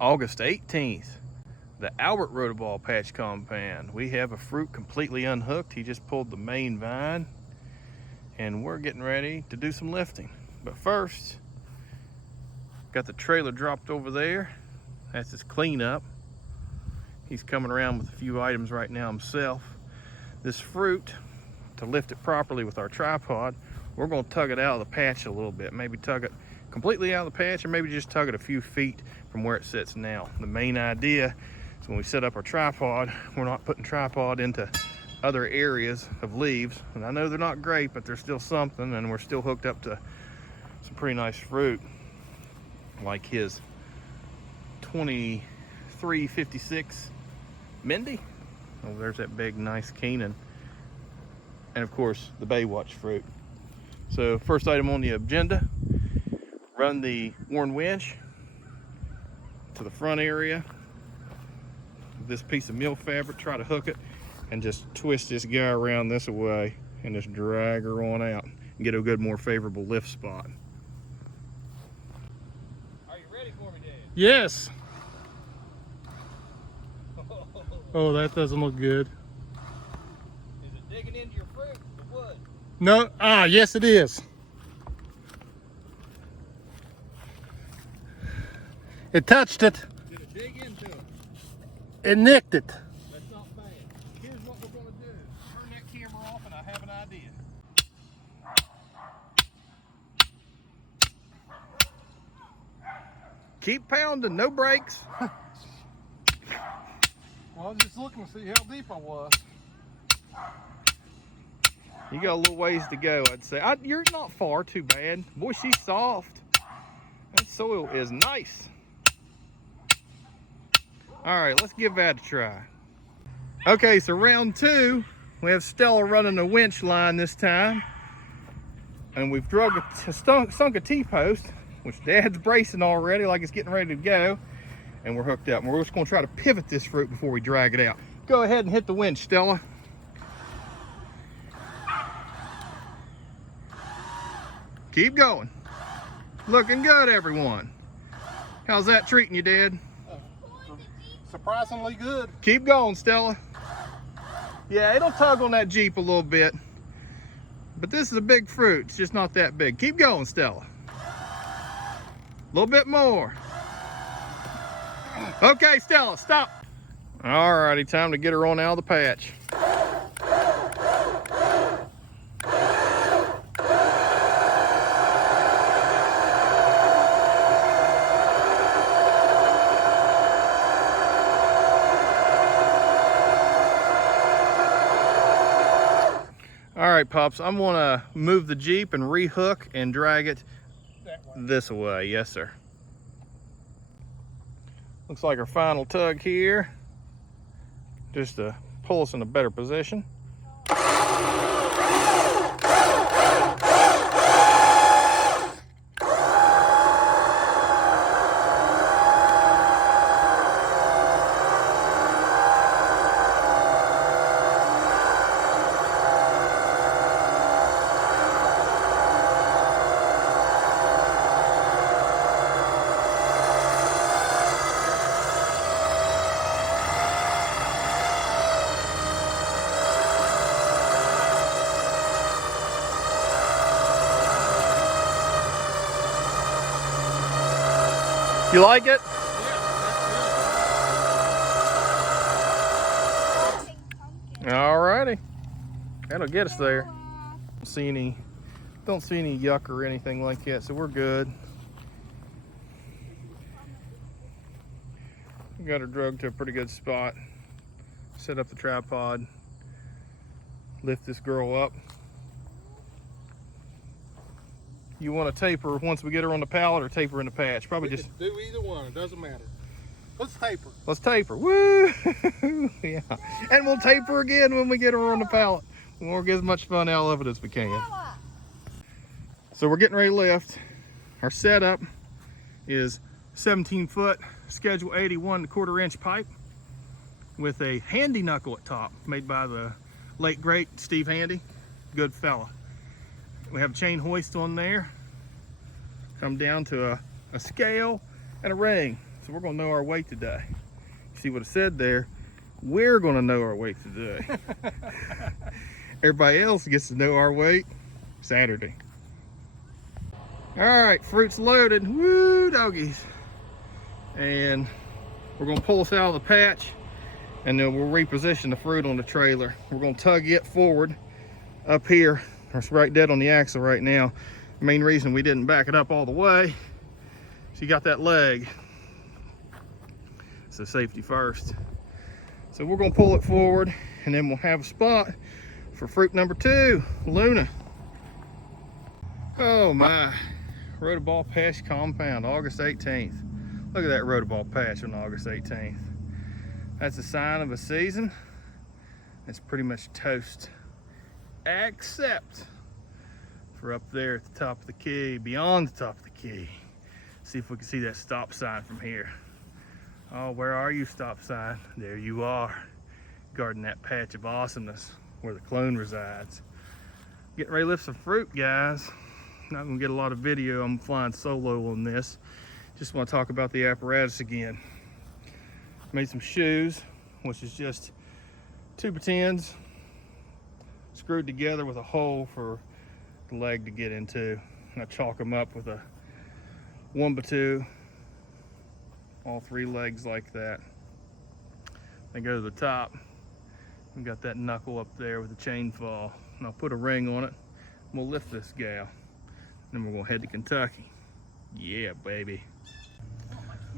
August 18th, the Albert Rotoball Patch Compound. We have a fruit completely unhooked. He just pulled the main vine, and we're getting ready to do some lifting. But first, got the trailer dropped over there. That's his cleanup. He's coming around with a few items right now himself. This fruit, to lift it properly with our tripod, we're going to tug it out of the patch a little bit. Maybe tug it completely out of the patch, or maybe just tug it a few feet from where it sits now. The main idea is when we set up our tripod, we're not putting tripod into other areas of leaves. And I know they're not great, but they're still something, and we're still hooked up to some pretty nice fruit, like his 2356 Mindy. Oh, there's that big, nice Keenan. And of course, the Baywatch fruit. So first item on the agenda, run the worn winch to the front area of this piece of meal fabric, try to hook it, and just twist this guy around this way and just drag her on out and get a good, more favorable lift spot. Are you ready for me, Dan? Yes. Oh, that doesn't look good. Is it digging into your fruit, the wood? No, yes it is. It touched it. Did it dig into it? It nicked it. That's not bad. Here's what we're going to do. Turn that camera off and I have an idea. Keep pounding, no brakes. Well, I was just looking to see how deep I was. You got a little ways to go, I'd say. You're not far too bad. Boy, she's soft. That soil is nice. All right, let's give that a try. Okay, so round two, we have Stella running the winch line this time. And we've sunk a T-post, which Dad's bracing already, like it's getting ready to go. And we're hooked up. And we're just gonna try to pivot this fruit before we drag it out. Go ahead and hit the winch, Stella. Keep going. Looking good, everyone. How's that treating you, Dad? Surprisingly good. Keep going, Stella. Yeah, it'll tug on that Jeep a little bit. But this is a big fruit. It's just not that big. Keep going, Stella. A little bit more. Okay, Stella, stop. Alrighty, time to get her on out of the patch. All right, Pops, I'm gonna move the Jeep and rehook and drag it this way. Yes, sir. Looks like our final tug here, just to pull us in a better position. You like it? All righty, that'll get us there. Don't see any yuck or anything like that, so we're good. We got her drugged to a pretty good spot. Set up the tripod, lift this girl up. You want to taper once we get her on the pallet, or taper in the patch? Probably just do either one. It doesn't matter. Let's taper. Let's taper. Woo! Yeah. And we'll taper again when we get her on the pallet. We'll get as much fun out of it as we can. So we're getting ready to lift. Our setup is 17-foot Schedule 81 1/4-inch pipe with a handy knuckle at top, made by the late great Steve Handy. Good fella. We have a chain hoist on there. Come down to a scale and a ring. So we're gonna know our weight today. See what it said there? We're gonna know our weight today. Everybody else gets to know our weight Saturday. All right, fruit's loaded. Woo, doggies. And we're gonna pull this out of the patch, and then we'll reposition the fruit on the trailer. We're gonna tug it forward up here. It's right dead on the axle right now. The main reason we didn't back it up all the way, so you got that leg. So safety first. So we're gonna pull it forward, and then we'll have a spot for fruit number 2, Luna. Oh my, Rotoball Patch Compound, August 18th. Look at that Rotoball patch on August 18th. That's a sign of a season. It's pretty much toast, except for up there at the top of the key, beyond the top of the key. See if we can see that stop sign from here. Oh, where are you, stop sign? There you are, guarding that patch of awesomeness where the clone resides. Getting ready to lift some fruit, guys. Not gonna get a lot of video. I'm flying solo on this. Just want to talk about the apparatus again. Made some shoes, which is just 2x10s screwed together with a hole for the leg to get into. And I chalk them up with a 1x2, all 3 legs like that. They go to the top. We got that knuckle up there with the chain fall, and I'll put a ring on it. And we'll lift this gal. Then we're gonna head to Kentucky. Yeah, baby.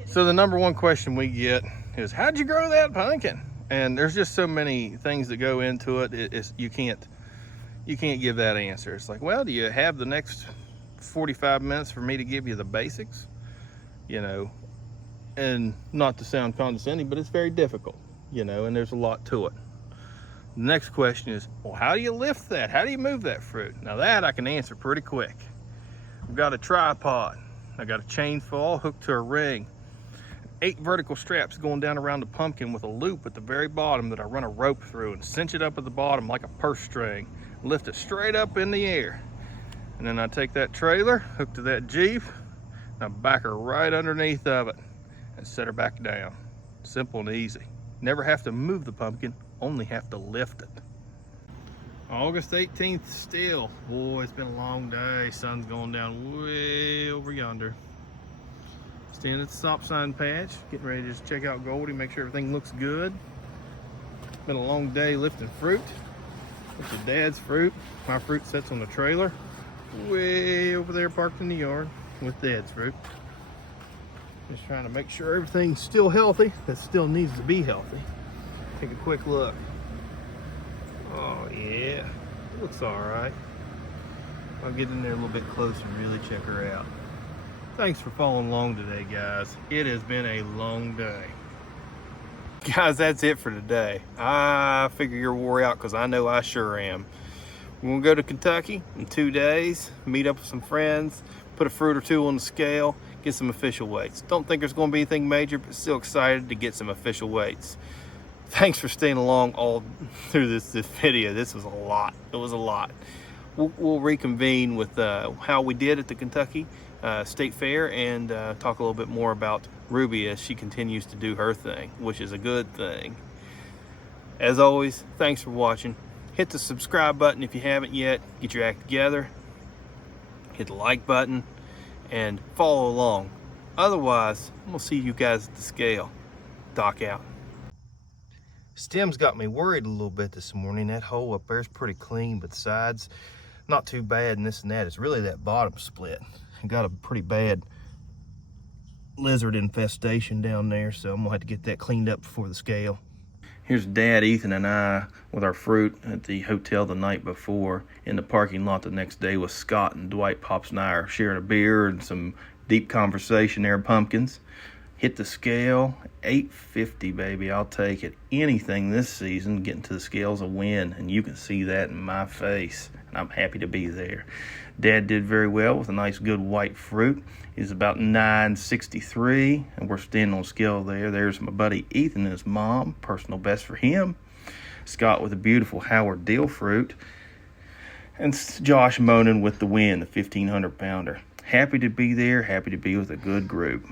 So the number one question we get is, how'd you grow that pumpkin? And there's just so many things that go into it. You can't give that answer. It's like, well, do you have the next 45 minutes for me to give you the basics? You know, and not to sound condescending, but it's very difficult, you know, and there's a lot to it. The next question is, well, how do you lift that? How do you move that fruit? Now that I can answer pretty quick. We've got a tripod. I got a chain fall hooked to a ring. 8 vertical straps going down around the pumpkin with a loop at the very bottom that I run a rope through and cinch it up at the bottom like a purse string. Lift it straight up in the air. And then I take that trailer, hook to that Jeep, and I back her right underneath of it and set her back down. Simple and easy. Never have to move the pumpkin, only have to lift it. August 18th still. Boy, it's been a long day. Sun's going down way over yonder. Standing at the stop sign patch, getting ready to just check out Goldie, make sure everything looks good. It's been a long day lifting fruit. This is Dad's fruit. My fruit sits on the trailer way over there parked in the yard with Dad's fruit. Just trying to make sure everything's still healthy. That still needs to be healthy. Take a quick look. Oh yeah, it looks all right. I'll get in there a little bit closer and really check her out. Thanks for following along today, guys. It has been a long day. Guys, that's it for today. I figure you're wore out because I know I sure am. We're gonna go to Kentucky in 2 days, meet up with some friends, put a fruit or 2 on the scale, get some official weights. Don't think there's gonna be anything major, but still excited to get some official weights. Thanks for staying along all through this video. This was a lot. It was a lot. We'll reconvene with how we did at the Kentucky State Fair and talk a little bit more about Ruby as she continues to do her thing, which is a good thing. As always, thanks for watching. Hit the subscribe button if you haven't yet. Get your act together. Hit the like button and follow along. Otherwise, we'll see you guys at the scale. Doc out. Stem's got me worried a little bit this morning. That hole up there is pretty clean, but the sides not too bad, and this and that. It's really that bottom split. I got a pretty bad lizard infestation down there, so I'm gonna have to get that cleaned up before the scale. Here's Dad, Ethan, and I with our fruit at the hotel the night before. In the parking lot the next day with Scott and Dwight. Pops and I are sharing a beer and some deep conversation there, pumpkins. Hit the scale, 850, baby. I'll take it. Anything this season, getting to the scale's a win, and you can see that in my face, and I'm happy to be there. Dad did very well with a nice, good white fruit. He's about 963, and we're standing on scale there. There's my buddy Ethan and his mom, personal best for him. Scott with a beautiful Howard Deal fruit, and Josh Monin with the win, the 1,500 pounder. Happy to be there, happy to be with a good group.